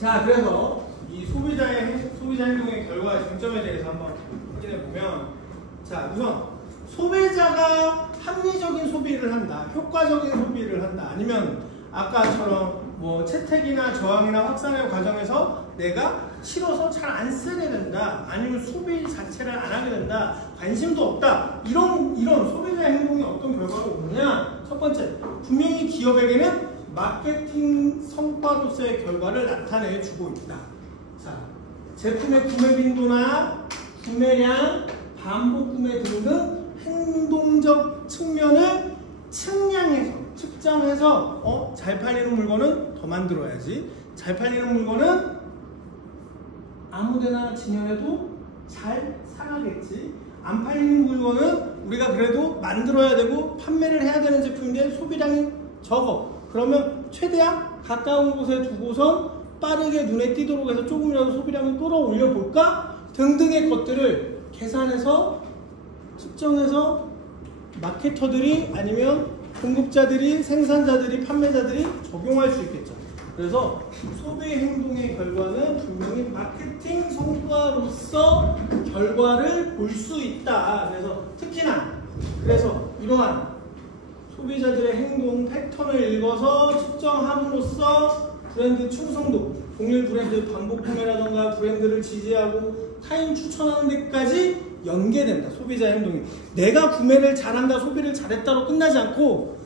자, 그래서 이 소비자 행동의 결과의 중점에 대해서 한번 확인해 보면, 자, 우선 소비자가 합리적인 소비를 한다, 효과적인 소비를 한다, 아니면 아까처럼 뭐 채택이나 저항이나 확산의 과정에서 내가 싫어서 잘 안 쓰게 된다, 아니면 소비 자체를 안 하게 된다, 관심도 없다, 이런 소비자 행동이 어떤 결과로 오느냐. 첫 번째, 분명히 기업에게는 마케팅 성과로서의 결과를 나타내주고 있다. 자, 제품의 구매 빈도나 구매량, 반복 구매 등등 행동적 측면을 측정해서 잘 팔리는 물건은 더 만들어야지, 잘 팔리는 물건은 아무데나 진열해도 잘 사가겠지, 안 팔리는 물건은 우리가 그래도 만들어야 되고 판매를 해야 되는 제품인데 소비량이 적어, 그러면 최대한 가까운 곳에 두고선 빠르게 눈에 띄도록 해서 조금이라도 소비량을 끌어올려 볼까 등등의 것들을 계산해서 측정해서 마케터들이 아니면 공급자들이, 생산자들이, 판매자들이 적용할 수 있겠죠. 그래서 소비 행동의 결과는 분명히 마케팅 성과로서 결과를 볼 수 있다. 그래서 특히나 이러한 소비자들의 행동 패턴을 읽어서 측정함으로써 브랜드 충성도, 동일 브랜드 반복 구매라던가 브랜드를 지지하고 타인 추천하는 데까지 연계된다. 소비자 행동이 내가 구매를 잘한다, 소비를 잘했다로 끝나지 않고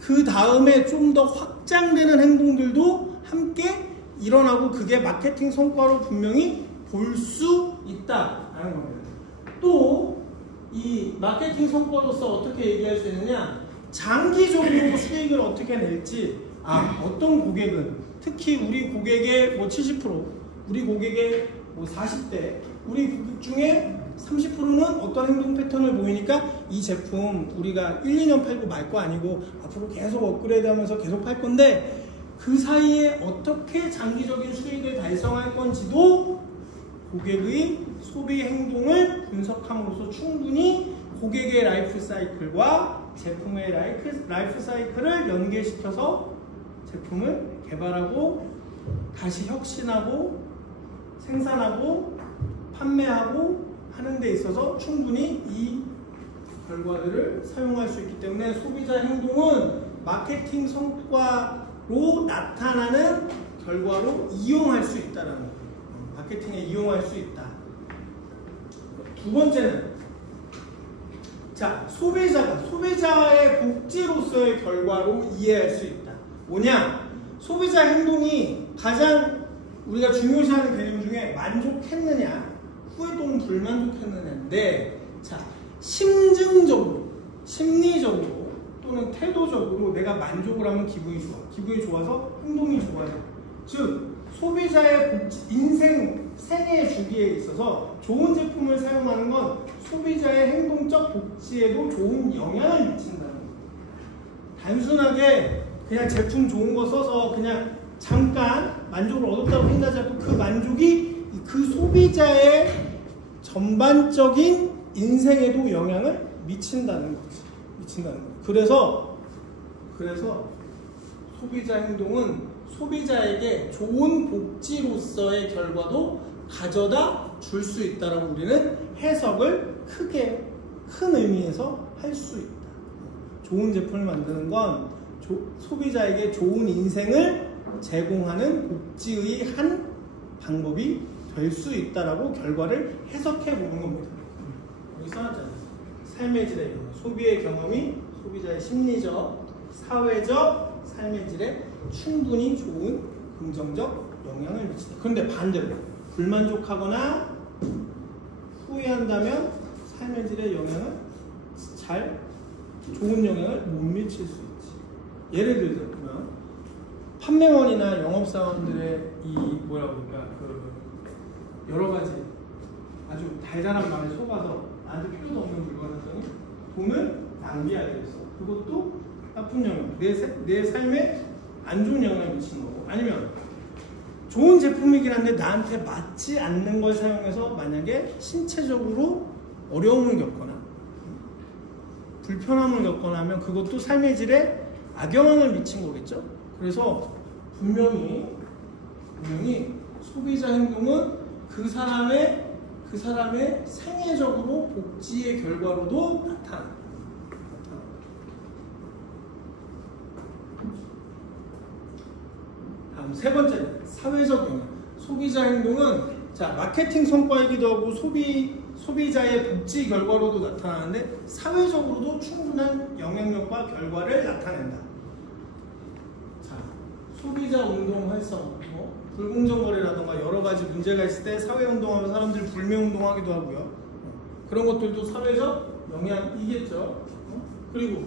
그 다음에 좀 더 확장되는 행동들도 함께 일어나고 그게 마케팅 성과로 분명히 볼 수 있다라는 겁니다. 또 이 마케팅 성과로서 어떻게 얘기할 수 있느냐, 장기적으로 수익을 어떻게 낼지, 어떤 고객은, 특히 우리 고객의 70%, 우리 고객의 40대, 우리 고객 중에 30%는 어떤 행동 패턴을 보이니까 이 제품 우리가 1, 2년 팔고 말 거 아니고 앞으로 계속 업그레이드 하면서 계속 팔 건데 그 사이에 어떻게 장기적인 수익을 달성할 건지도 고객의 소비 행동을 분석함으로써 충분히 고객의 라이프 사이클과 제품의 라이프 사이클을 연계시켜서 제품을 개발하고 다시 혁신하고 생산하고 판매하고 하는 데 있어서 충분히 이 결과들을 사용할 수 있기 때문에 소비자 행동은 마케팅 성과로 나타나는 결과로 이용할 수 있다는 거예요. 마케팅에 이용할 수 있다. 두 번째는, 자, 소비자의 복지로서의 결과로 이해할 수 있다. 뭐냐? 소비자 행동이 가장 우리가 중요시하는 개념 중에 만족했느냐, 후회 또는 불만족했느냐인데, 자, 심리적으로 또는 태도적으로 내가 만족을 하면 기분이 좋아. 기분이 좋아서 행동이 좋아져. 즉, 소비자의 복지, 인생, 생애 주기에 있어서 좋은 제품을 사용하는 건 소비자의 행동적 복지에도 좋은 영향을 미친다는 거예요. 단순하게 그냥 제품 좋은 거 써서 그냥 잠깐 만족을 얻었다고 생각하지 않고 그 만족이 그 소비자의 전반적인 인생에도 영향을 미친다는 거지. 그래서 소비자 행동은 소비자에게 좋은 복지로서의 결과도 가져다 줄 수 있다라고 우리는 해석을 큰 의미에서 할 수 있다. 좋은 제품을 만드는 건 소비자에게 좋은 인생을 제공하는 복지의 한 방법이 될 수 있다라고 결과를 해석해 보는 겁니다. 여기 써놨잖아요. 삶의 질의 경험, 소비의 경험이 소비자의 심리적, 사회적 삶의 질에 충분히 좋은 긍정적 영향을 미친다. 그런데 반대로 불만족하거나 후회한다면 삶의 질에 영향을 좋은 영향을 못 미칠 수 있지. 예를 들면 판매원이나 영업사원들의 여러 가지 아주 달달한 말에 속아서 나한테 필요도 없는 물건을 사더니 돈을 낭비하게 됐어. 그것도 나쁜 영향, 내 삶에 안 좋은 영향을 미치는 거고, 아니면 좋은 제품이긴 한데 나한테 맞지 않는 걸 사용해서 만약에 신체적으로 어려움을 겪거나 불편함을 겪거나 하면 그것도 삶의 질에 악영향을 미친 거겠죠. 그래서 분명히 소비자 행동은 그 사람의 생애적으로 복지의 결과로도 나타난다. 다음 세 번째, 사회적 영향. 소비자 행동은 마케팅 성과이기도 하고 소비자의 복지 결과로도 나타나는데 사회적으로도 충분한 영향력과 결과를 나타낸다. 자, 소비자 운동 활성화, 불공정 거래라던가 여러 가지 문제가 있을 때 사회 운동하면 사람들이 불매 운동하기도 하고요. 그런 것들도 사회적 영향이겠죠. 그리고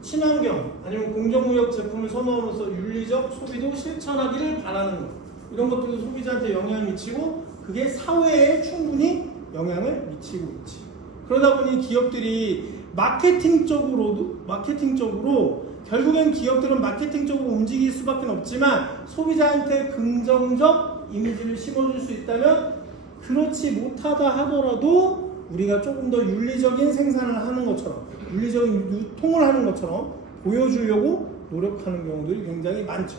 친환경 아니면 공정무역 제품을 선호함으로써 윤리적 소비도 실천하기를 바라는 것, 이런 것들도 소비자한테 영향을 미치고 그게 사회에 충분히 영향을 미치고 있지. 그러다 보니 기업들이 마케팅적으로 결국엔 기업들은 마케팅적으로 움직일 수밖에 없지만 소비자한테 긍정적 이미지를 심어줄 수 있다면 그렇지 못하다 하더라도 우리가 조금 더 윤리적인 생산을 하는 것처럼 윤리적인 유통을 하는 것처럼 보여주려고 노력하는 경우들이 굉장히 많죠.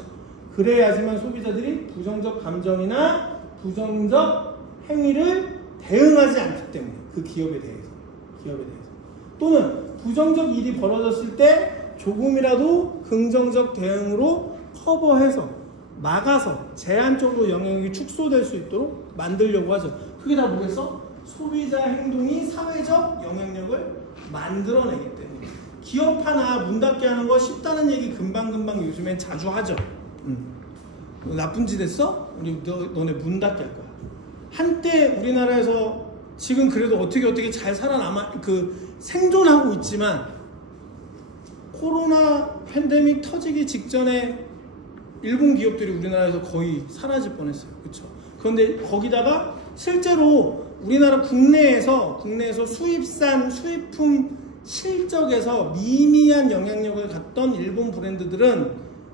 그래야지만 소비자들이 부정적 감정이나 부정적 행위를 대응하지 않기 때문에 그 기업에 대해서 또는 부정적 일이 벌어졌을 때 조금이라도 긍정적 대응으로 커버해서 막아서 제한적으로 영향력이 축소될 수 있도록 만들려고 하죠. 그게 다 뭐겠어? 소비자 행동이 사회적 영향력을 만들어내기 때문에. 기업 하나 문 닫게 하는 거 쉽다는 얘기 금방금방 요즘엔 자주 하죠. 나쁜 짓 했어? 너네 문 닫게 할 거야. 한때 우리나라에서 지금 그래도 어떻게 잘 생존하고 있지만 코로나 팬데믹 터지기 직전에 일본 기업들이 우리나라에서 거의 사라질 뻔했어요. 그렇죠? 그런데 거기다가 실제로 우리나라 국내에서 수입품 실적에서 미미한 영향력을 갖던 일본 브랜드들은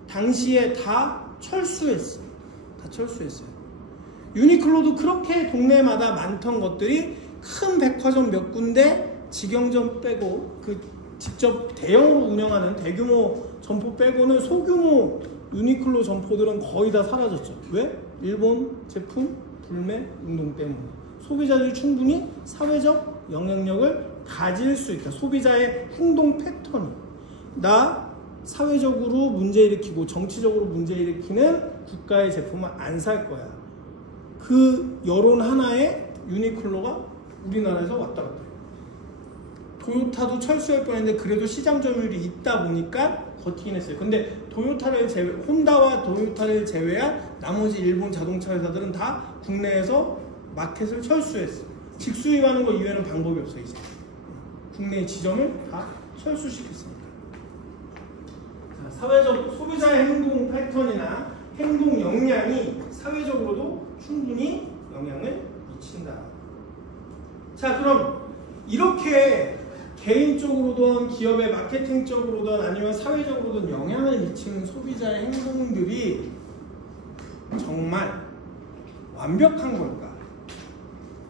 당시에 다 철수했어요. 유니클로도 그렇게 동네마다 많던 것들이 큰 백화점 몇 군데 직영점 빼고 직접 대형으로 운영하는 대규모 점포 빼고는 소규모 유니클로 점포들은 거의 다 사라졌죠. 왜? 일본 제품 불매 운동 때문에. 소비자들이 충분히 사회적 영향력을 가질 수 있다. 소비자의 행동 패턴이 나 사회적으로 문제 일으키고 정치적으로 문제 일으키는 국가의 제품은 안 살 거야. 그 여론 하나에 유니클로가 우리나라에서 왔다 갔다 해요. 토요타도 철수할 뻔했는데 그래도 시장 점유율이 있다 보니까 버티긴 했어요. 근데 혼다와 토요타를 제외한 나머지 일본 자동차 회사들은 다 국내에서 마켓을 철수했어요. 직수입하는 거 이외에는 방법이 없어요. 이제 국내 지점을 다 철수시켰습니다. 사회적 소비자의 행동 패턴이나 행동 역량이 사회적으로도 충분히 영향을 미친다. 자, 그럼 이렇게 개인적으로든 기업의 마케팅적으로든 아니면 사회적으로든 영향을 미치는 소비자의 행동들이 정말 완벽한 걸까?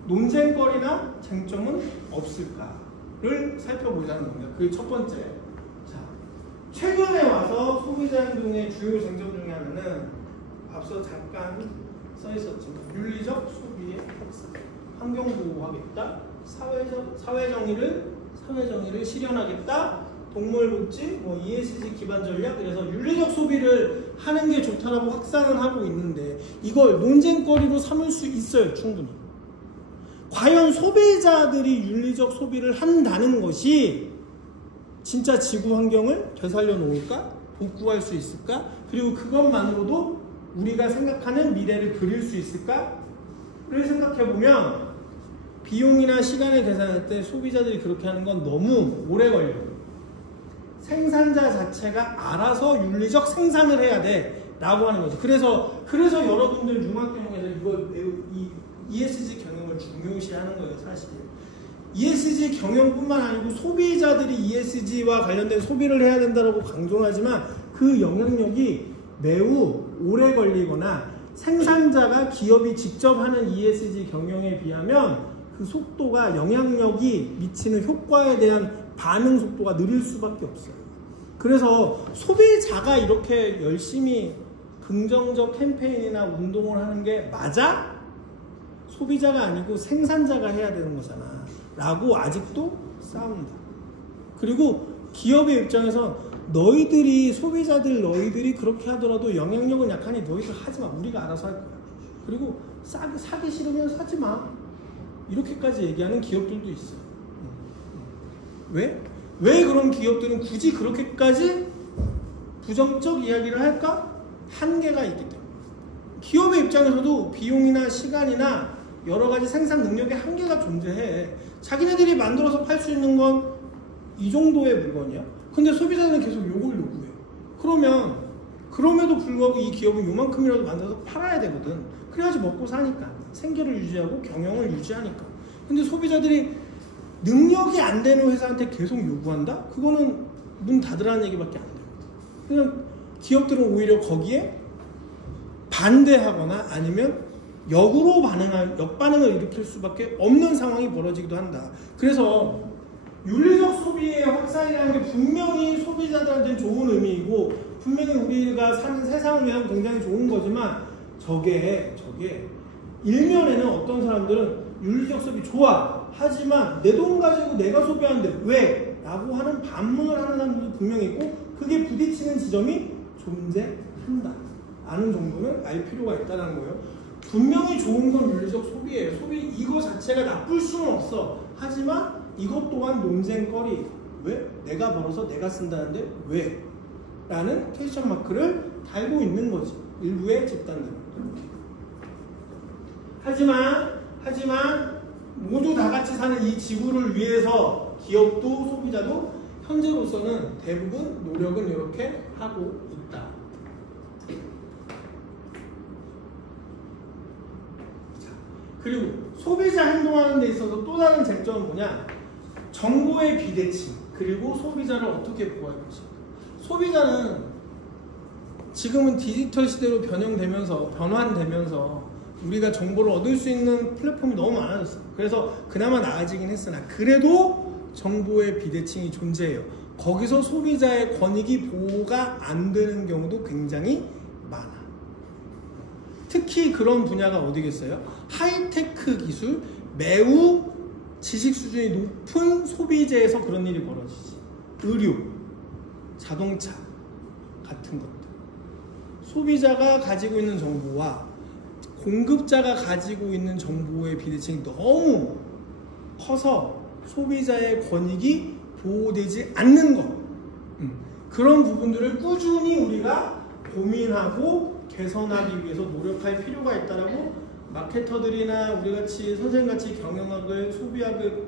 논쟁거리나 쟁점은 없을까를 살펴보자는 겁니다. 그게 첫 번째. 자, 최근에 와서 소비자 행동의 주요 쟁점 중에 하나는 앞서 잠깐 써 있었지만 윤리적 소비의 확산, 환경보호하겠다, 사회정의를 실현하겠다, 동물복지, ESG 기반 전략. 그래서 윤리적 소비를 하는 게 좋다라고 확산을 하고 있는데 이걸 논쟁거리로 삼을 수 있어요. 충분히. 과연 소비자들이 윤리적 소비를 한다는 것이 진짜 지구 환경을 되살려 놓을까? 복구할 수 있을까? 그리고 그것만으로도 우리가 생각하는 미래를 그릴 수 있을까?를 생각해보면 비용이나 시간을 계산할 때 소비자들이 그렇게 하는 건 너무 오래 걸려요. 생산자 자체가 알아서 윤리적 생산을 해야 돼 라고 하는 거죠. 그래서 여러분들 융합경영에서 이 ESG 경영을 중요시하는 거예요. 사실 ESG 경영뿐만 아니고 소비자들이 ESG와 관련된 소비를 해야 된다고 강조하지만 그 영향력이 매우 오래 걸리거나 생산자가 기업이 직접 하는 ESG 경영에 비하면 그 속도가 영향력이 미치는 효과에 대한 반응 속도가 느릴 수밖에 없어요. 그래서 소비자가 이렇게 열심히 긍정적 캠페인이나 운동을 하는 게 맞아? 소비자가 아니고 생산자가 해야 되는 거잖아 라고 아직도 싸운다. 그리고 기업의 입장에서 너희들이 소비자들 너희들이 그렇게 하더라도 영향력은 약하니 너희들 하지마. 우리가 알아서 할 거야. 그리고 사기 싫으면 사지마. 이렇게까지 얘기하는 기업들도 있어. 왜? 왜 그런 기업들은 굳이 그렇게까지 부정적 이야기를 할까? 한계가 있기 때문에. 기업의 입장에서도 비용이나 시간이나 여러 가지 생산 능력의 한계가 존재해. 자기네들이 만들어서 팔 수 있는 건 이 정도의 물건이야. 근데 소비자는 계속 요걸 요구해. 그러면 그럼에도 불구하고 이 기업은 요만큼이라도 만들어서 팔아야 되거든. 그래야지 먹고 사니까. 생계를 유지하고 경영을 유지하니까. 근데 소비자들이 능력이 안 되는 회사한테 계속 요구한다? 그거는 문 닫으라는 얘기밖에 안 돼요. 그냥 기업들은 오히려 거기에 반대하거나 아니면 역반응을 일으킬 수밖에 없는 상황이 벌어지기도 한다. 그래서 윤리적 소비의 확산이라는 게 분명히 소비자들한테는 좋은 의미이고 분명히 우리가 사는 세상을 위해서 굉장히 좋은 거지만 저게 일면에는 어떤 사람들은 윤리적 소비 좋아 하지만 내 돈 가지고 내가 소비하는데 왜? 라고 하는 반문을 하는 사람들도 분명히 있고 그게 부딪히는 지점이 존재한다. 아는 정도는 알 필요가 있다는 거예요. 분명히 좋은 건 윤리적 소비예요. 이거 자체가 나쁠 수는 없어. 하지만 이것 또한 논쟁거리. 왜? 내가 벌어서 내가 쓴다는데 왜? 라는 퀘스천 마크를 달고 있는 거지. 일부의 집단들은. 하지만 모두 다 같이 사는 이 지구를 위해서 기업도 소비자도 현재로서는 대부분 노력은 이렇게 하고 있다. 자, 그리고 소비자 행동하는 데 있어서 또 다른 쟁점은 뭐냐? 정보의 비대칭 그리고 소비자를 어떻게 보호할 것인가. 소비자는 지금은 디지털 시대로 변환되면서 우리가 정보를 얻을 수 있는 플랫폼이 너무 많아졌어요. 그래서 그나마 나아지긴 했으나 그래도 정보의 비대칭이 존재해요. 거기서 소비자의 권익이 보호가 안 되는 경우도 굉장히 많아. 특히 그런 분야가 어디겠어요? 하이테크 기술, 매우 지식 수준이 높은 소비재에서 그런 일이 벌어지지. 의료, 자동차 같은 것들. 소비자가 가지고 있는 정보와 공급자가 가지고 있는 정보의 비대칭이 너무 커서 소비자의 권익이 보호되지 않는 것. 그런 부분들을 꾸준히 우리가 고민하고 개선하기 위해서 노력할 필요가 있다라고 마케터들이나 우리같이 선생님같이 경영학을 소비학을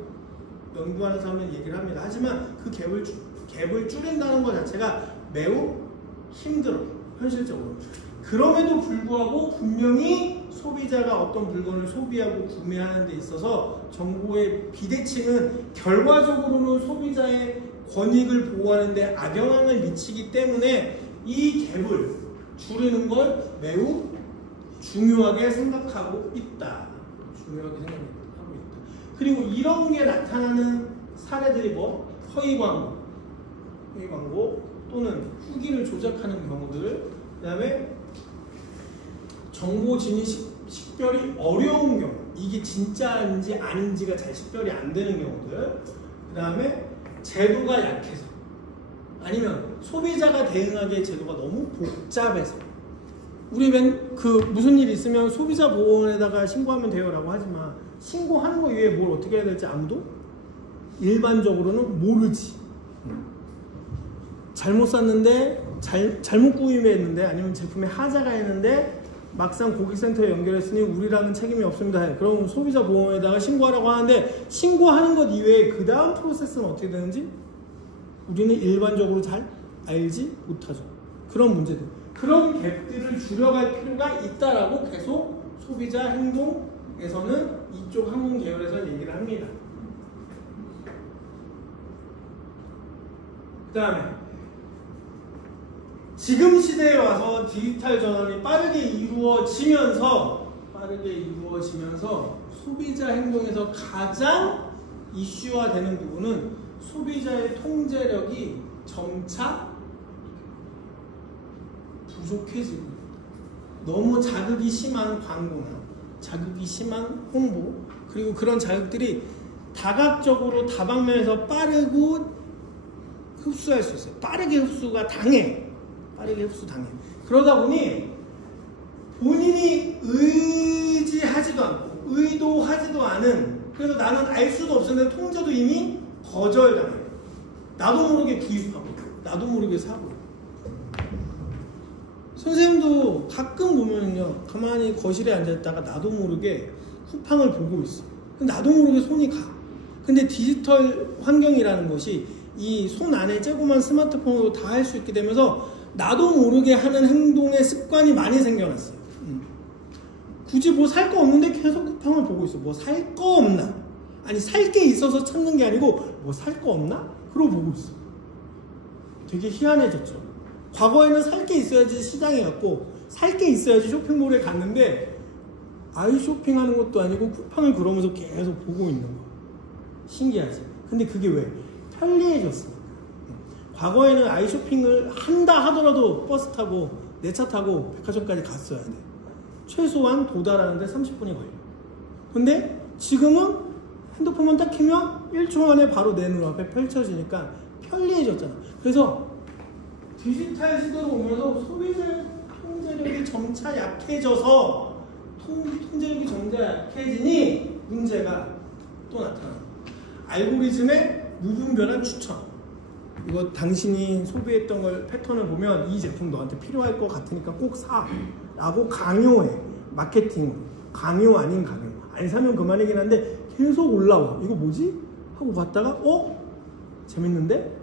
연구하는 사람들은 얘기를 합니다. 하지만 그 갭을 줄인다는 것 자체가 매우 힘들어요. 현실적으로. 그럼에도 불구하고 분명히 소비자가 어떤 물건을 소비하고 구매하는 데 있어서 정보의 비대칭은 결과적으로는 소비자의 권익을 보호하는 데 악영향을 미치기 때문에 이 갭을 줄이는 걸 매우 중요하게 생각하고 있다. 그리고 이런 게 나타나는 사례들이 뭐? 허위 광고 또는 후기를 조작하는 경우들, 그 다음에 정보 진위 식별이 어려운 경우, 이게 진짜인지 아닌지가 잘 식별이 안 되는 경우들, 그 다음에 제도가 약해서, 아니면 소비자가 대응하기에 제도가 너무 복잡해서. 우리 무슨 일 있으면 소비자보호원에다가 신고하면 돼요 라고 하지만 신고하는 거 이외에 뭘 어떻게 해야 될지 아무도 일반적으로는 모르지. 잘못 샀는데 잘못 구입했는데 아니면 제품에 하자가 있는데 막상 고객센터에 연결했으니 우리랑은 책임이 없습니다. 그럼 소비자보호원에다가 신고하라고 하는데 신고하는 것 이외에 그 다음 프로세스는 어떻게 되는지 우리는 일반적으로 잘 알지 못하죠. 그런 문제들. 그런 갭들을 줄여갈 필요가 있다라고 계속 소비자 행동에서는 이쪽 항공 계열에서는 얘기를 합니다. 그 다음에 지금 시대에 와서 디지털 전환이 빠르게 이루어지면서 소비자 행동에서 가장 이슈화되는 부분은 소비자의 통제력이 점차 부족해지고 있다. 너무 자극이 심한 광고나 자극이 심한 홍보, 그리고 그런 자극들이 다각적으로 다방면에서 빠르고 흡수할 수 있어요. 빠르게 흡수가 당해. 빠르게 흡수 당해. 그러다 보니 본인이 의지하지도 않고 의도하지도 않은, 그래서 나는 알 수도 없었는데 통제도 이미 거절당해요. 나도 모르게 구입하고 나도 모르게 사고. 선생님도 가끔 보면요, 가만히 거실에 앉아있다가 나도 모르게 쿠팡을 보고 있어. 나도 모르게 손이 가. 근데 디지털 환경이라는 것이 이 손 안에 쬐고만 스마트폰으로 다 할 수 있게 되면서 나도 모르게 하는 행동의 습관이 많이 생겨났어요. 굳이 뭐 살 거 없는데 계속 쿠팡을 보고 있어. 뭐 살 거 없나? 아니, 살 게 있어서 찾는 게 아니고 뭐 살 거 없나? 그러고 보고 있어. 되게 희한해졌죠. 과거에는 살 게 있어야지 시장에 갔고 살 게 있어야지 쇼핑몰에 갔는데 아이 쇼핑하는 것도 아니고 쿠팡을 그러면서 계속 보고 있는 거야. 신기하지? 근데 그게 왜? 편리해졌으니까. 과거에는 아이 쇼핑을 한다 하더라도 버스 타고 내 차 타고 백화점까지 갔어야 돼. 최소한 도달하는데 30분이 걸려. 근데 지금은 핸드폰만 딱 키면 1초 안에 바로 내 눈앞에 펼쳐지니까 편리해졌잖아. 그래서 디지털 시대로 오면서 소비자 통제력이 점차 약해져서 통제력이 점차 약해지니 문제가 또 나타나. 알고리즘의 무분별한 추천. 이거 당신이 소비했던 걸 패턴을 보면 이 제품 너한테 필요할 것 같으니까 꼭 사 라고 강요해. 마케팅 강요 아닌 강요. 안 사면 그만이긴 한데 계속 올라와. 이거 뭐지? 하고 봤다가 재밌는데?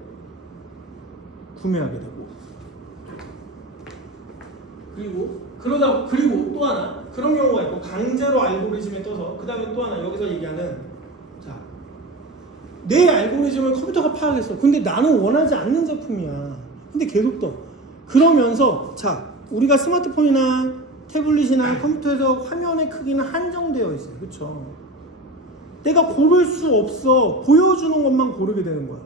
구매하게 되고. 그리고 또 하나 그런 경우가 있고, 강제로 알고리즘에 떠서 그 다음에 또 하나 여기서 얘기하는, 자, 내 알고리즘을 컴퓨터가 파악했어. 근데 나는 원하지 않는 제품이야. 근데 계속 떠. 그러면서 자, 우리가 스마트폰이나 태블릿이나 컴퓨터에서 화면의 크기는 한정되어 있어요. 그쵸? 내가 고를 수 없어. 보여주는 것만 고르게 되는 거야.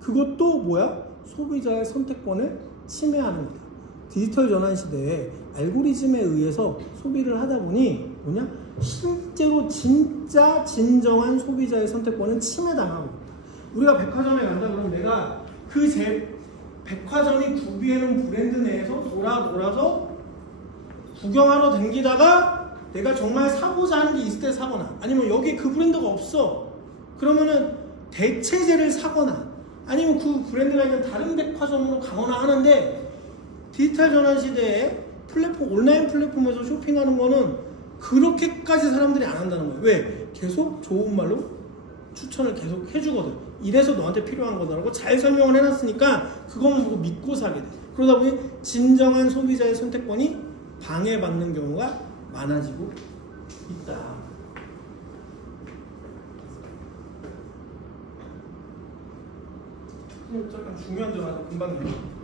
그것도 뭐야? 소비자의 선택권을 침해하는 거다. 디지털 전환 시대에 알고리즘에 의해서 소비를 하다 보니 뭐냐? 실제로 진짜 진정한 소비자의 선택권은 침해당하고 있다. 우리가 백화점에 간다 그러면 내가 백화점이 구비해놓은 브랜드 내에서 돌아서 구경하러 다니다가 내가 정말 사고자 하는 게 있을 때 사거나, 아니면 여기 그 브랜드가 없어 그러면은 대체제를 사거나, 아니면 그 브랜드가 있는 다른 백화점으로 가거나 하는데, 디지털 전환 시대에 온라인 플랫폼에서 쇼핑하는 거는 그렇게까지 사람들이 안 한다는 거예요. 왜? 계속 좋은 말로 추천을 계속 해주거든. 이래서 너한테 필요한 거다라고 잘 설명을 해놨으니까 그것만 보고 믿고 사게 돼. 그러다 보니 진정한 소비자의 선택권이 방해받는 경우가 많아지고 있다. 잠깐 중요한 점 하나 금방 해요.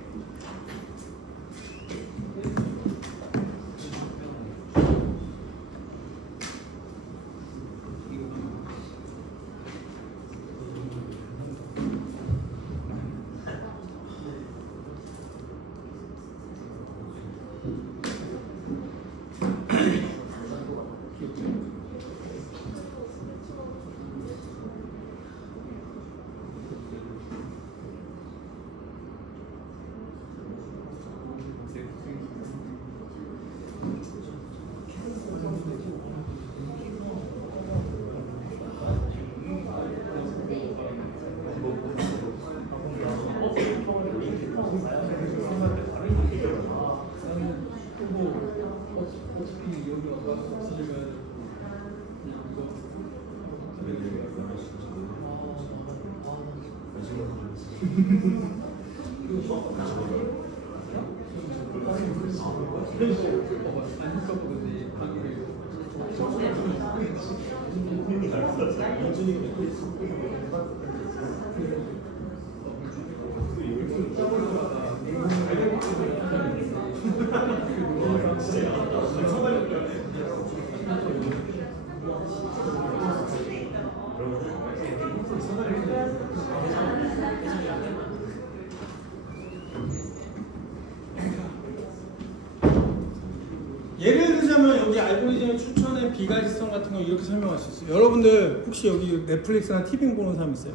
알고리즘의 추천의 비가지성 같은 거 이렇게 설명할 수 있어요. 여러분들 혹시 여기 넷플릭스나 티빙 보는 사람 있어요?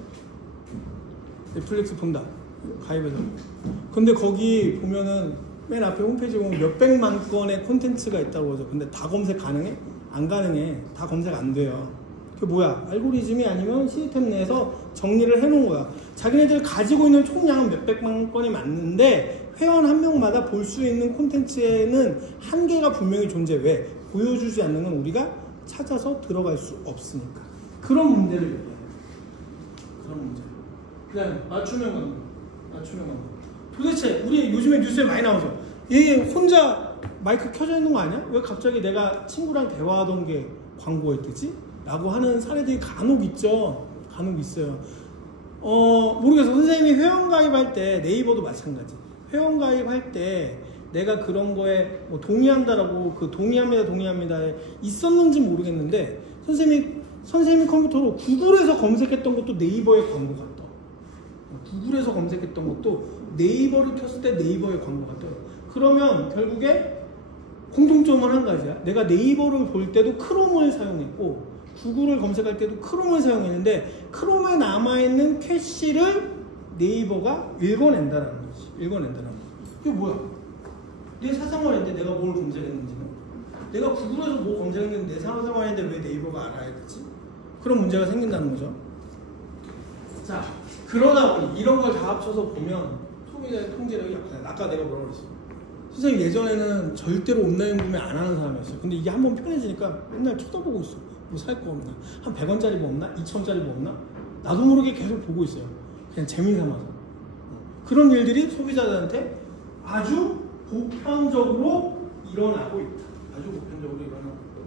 넷플릭스 본다. 가입해서. 근데 거기 보면은 맨 앞에 홈페이지 보면 몇백만 건의 콘텐츠가 있다고 하죠. 근데 다 검색 가능해? 안 가능해. 다 검색 안 돼요. 그게 뭐야? 알고리즘이 아니면 시스템 내에서 정리를 해놓은 거야. 자기네들 가지고 있는 총량은 몇백만 건이 맞는데 회원 한 명마다 볼 수 있는 콘텐츠에는 한계가 분명히 존재해. 왜? 보여주지 않는 건 우리가 찾아서 들어갈 수 없으니까. 그런 문제를 얘기해요. 그런 문제. 그 다음에 맞춤형 광고. 맞춤형 광고. 도대체 우리 요즘에 뉴스에 많이 나오죠. 얘 혼자 마이크 켜져 있는 거 아니야? 왜 갑자기 내가 친구랑 대화하던 게 광고에 뜨지? 라고 하는 사례들이 간혹 있죠. 간혹 있어요. 모르겠어. 선생님이 회원가입할 때 네이버도 마찬가지. 회원가입할 때 내가 그런 거에 뭐 동의한다라고 그 동의합니다에 있었는지 모르겠는데 선생님이 컴퓨터로 구글에서 검색했던 것도 네이버의 광고가 떠. 구글에서 검색했던 것도 네이버를 켰을 때 네이버의 광고가 떠요. 그러면 결국에 공통점은 한 가지야. 내가 네이버를 볼 때도 크롬을 사용했고 구글을 검색할 때도 크롬을 사용했는데 크롬에 남아있는 캐시를 네이버가 읽어낸다는 거지. 읽어낸다는 거. 이게 뭐야? 내 사생활인데 내가 뭘 검색했는지는? 내가 구글에서 뭐 검색했는데 내 사생활인데 왜 네이버가 알아야 되지? 그런 문제가 생긴다는 거죠. 자, 그러다 보니 이런 걸 다 합쳐서 보면 소비자의 통제력이 약하다. 아까 내가 뭐라고 그랬어? 선생님 예전에는 절대로 온라인 구매 안 하는 사람이었어요. 근데 이게 한번 편해지니까 맨날 쳐다보고 있어. 뭐 살 거 없나? 한 100원짜리 뭐 없나? 2,000원짜리 뭐 없나? 나도 모르게 계속 보고 있어요. 그냥 재미삼아서. 그런 일들이 소비자들한테 아주 보편적으로 일어나고 있다. 아주 보편적으로 일어나고 있다.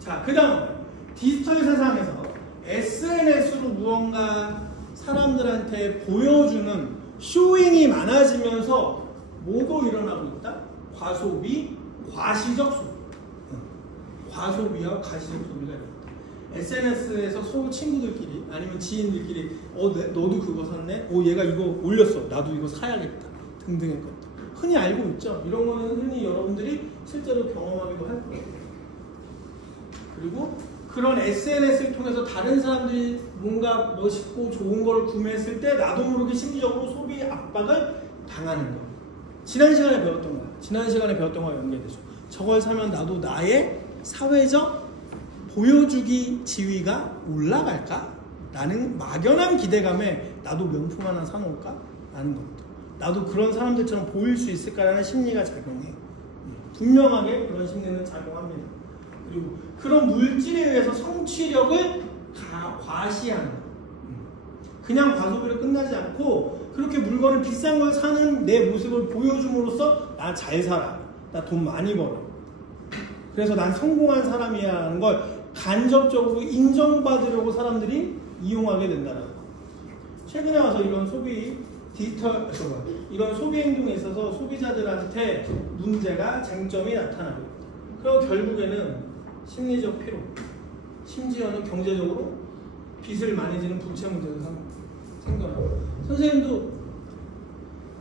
자, 그 다음 디지털 세상에서 SNS로 무언가 사람들한테 보여주는 쇼잉이 많아지면서 뭐가 일어나고 있다? 과소비, 과시적 소비. 과소비와 과시적 소비가 일어났다. SNS에서 친구들끼리 아니면 지인들끼리 너도 그거 샀네? 얘가 이거 올렸어. 나도 이거 사야겠다. 등등의 것들. 흔히 알고 있죠? 이런 거는 흔히 여러분들이 실제로 경험하기도 할 거예요. 그리고 그런 SNS를 통해서 다른 사람들이 뭔가 멋있고 좋은 걸 구매했을 때 나도 모르게 심리적으로 소비 압박을 당하는 거예요. 지난 시간에 배웠던 거야. 지난 시간에 배웠던 거와 연결되죠. 저걸 사면 나도 나의 사회적 보여주기 지위가 올라갈까? 라는 막연한 기대감에 나도 명품 하나 사놓을까? 라는 겁니다. 나도 그런 사람들처럼 보일 수 있을까라는 심리가 작용해요. 분명하게 그런 심리는 작용합니다. 그리고 그런 물질에 의해서 성취력을 과시하는 거예요. 그냥 과소비로 끝나지 않고 그렇게 물건을 비싼 걸 사는 내 모습을 보여줌으로써 나 잘 살아. 나 돈 많이 벌어. 그래서 난 성공한 사람이야 라는 걸 간접적으로 인정받으려고 사람들이 이용하게 된다는 거. 최근에 와서 이런 이런 소비 행동에 있어서 소비자들한테 문제가 쟁점이 나타나고 있다. 그리고 결국에는 심리적 피로, 심지어는 경제적으로 빚을 많이 지는 부채 문제도 생겨나고. 선생님도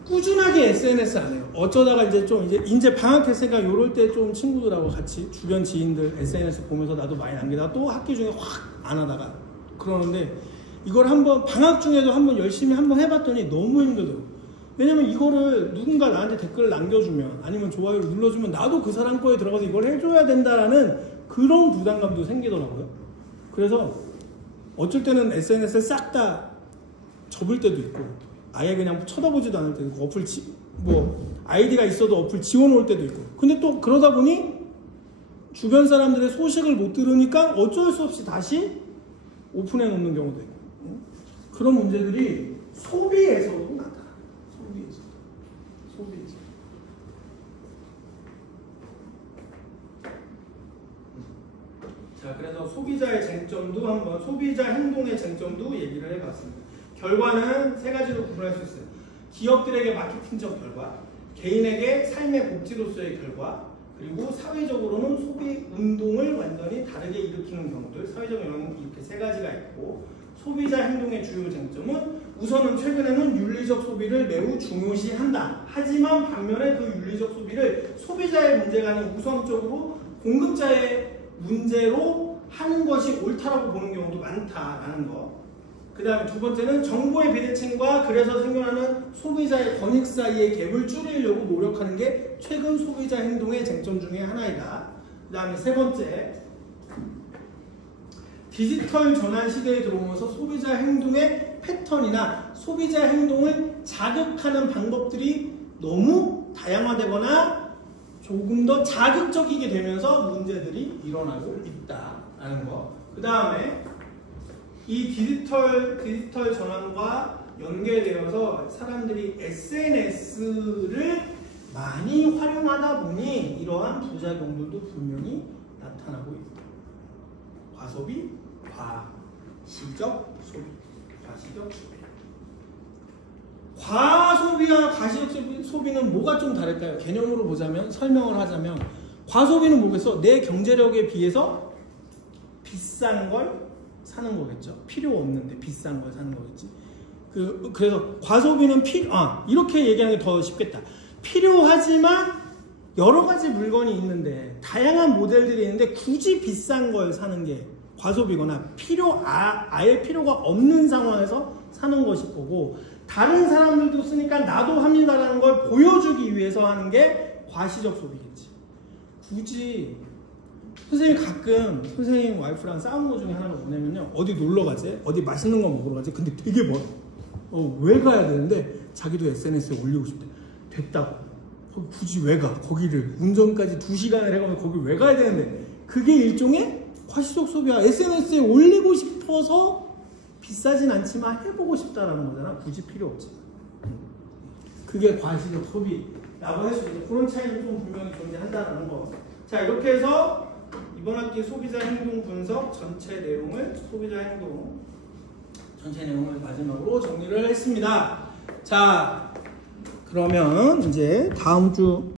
꾸준하게 SNS 안 해요. 어쩌다가 이제 방학했으니까 이럴 때 좀 친구들하고 같이 주변 지인들 SNS 보면서 나도 많이 남기다가 또 학기 중에 확 안 하다가 그러는데 이걸 방학 중에도 한번 열심히 해봤더니 너무 힘들더라고요. 왜냐면 이거를 누군가 나한테 댓글을 남겨주면 아니면 좋아요를 눌러주면 나도 그 사람 거에 들어가서 이걸 해줘야 된다라는 그런 부담감도 생기더라고요. 그래서 어쩔 때는 SNS를 싹 다 접을 때도 있고 아예 그냥 쳐다보지도 않을 때도 있고 아이디가 있어도 어플 지워놓을 때도 있고. 근데 또 그러다 보니 주변 사람들의 소식을 못 들으니까 어쩔 수 없이 다시 오픈해 놓는 경우도 있고. 그런 문제들이 소비에서도 나타나요. 소비에서. 자, 그래서 소비자의 쟁점도 소비자 행동의 쟁점도 얘기를 해봤습니다. 결과는 세 가지로 구분할 수 있어요. 기업들에게 마케팅적 결과, 개인에게 삶의 복지로서의 결과, 그리고 사회적으로는 소비 운동을 완전히 다르게 일으키는 경우들, 사회적 영향은 이렇게 세 가지가 있고, 소비자 행동의 주요 쟁점은 우선은 최근에는 윤리적 소비를 매우 중요시한다. 하지만 반면에 그 윤리적 소비를 소비자의 문제가 아닌 우선적으로 공급자의 문제로 하는 것이 옳다라고 보는 경우도 많다라는 거. 그 다음에 두 번째는 정보의 비대칭과 그래서 생겨나는 소비자의 권익 사이의 갭을 줄이려고 노력하는 게 최근 소비자 행동의 쟁점 중에 하나이다. 그 다음에 세 번째, 디지털 전환 시대에 들어오면서 소비자 행동의 패턴이나 소비자 행동을 자극하는 방법들이 너무 다양화되거나 조금 더 자극적이게 되면서 문제들이 일어나고 있다라는 거. 그 다음에 이 디지털 전환과 연계되어서 사람들이 SNS를 많이 활용하다 보니 이러한 부작용들도 분명히 나타나고 있다. 과소비, 과시적 소비. 과소비와 과시적 소비는 뭐가 좀 다를까요? 개념으로 보자면, 설명을 하자면, 과소비는 뭐겠어? 내 경제력에 비해서 비싼 걸 사는 거겠죠. 필요 없는데 비싼 걸 사는 거겠지. 그래서 과소비는 이렇게 얘기하는 게 더 쉽겠다. 필요하지만 여러 가지 물건이 있는데 다양한 모델들이 있는데 굳이 비싼 걸 사는 게 과소비거나 아예 필요가 없는 상황에서 사는 것이 거고, 다른 사람들도 쓰니까 나도 합니다라는 걸 보여주기 위해서 하는 게 과시적 소비겠지. 굳이 선생님 가끔 선생님 와이프랑 싸우는 것 중에 하나가 뭐냐면요, 어디 놀러 가지, 어디 맛있는 거 먹으러 가지, 근데 되게 멀어. 왜 가야 되는데 자기도 SNS에 올리고 싶대. 됐다고. 굳이 왜 가? 거기를 운전까지 2시간을 해가면 거기 왜 가야 되는데, 그게 일종의 과시적 소비야. SNS에 올리고 싶어서 비싸진 않지만 해보고 싶다라는 거잖아. 굳이 필요 없지. 그게 과시적 소비라고 할 수 있죠. 그런 차이는 좀 분명히 존재한다는 거. 자, 이렇게 해서 이번 학기 소비자 행동 분석 전체 내용을 마지막으로 정리를 했습니다. 자, 그러면 이제 다음 주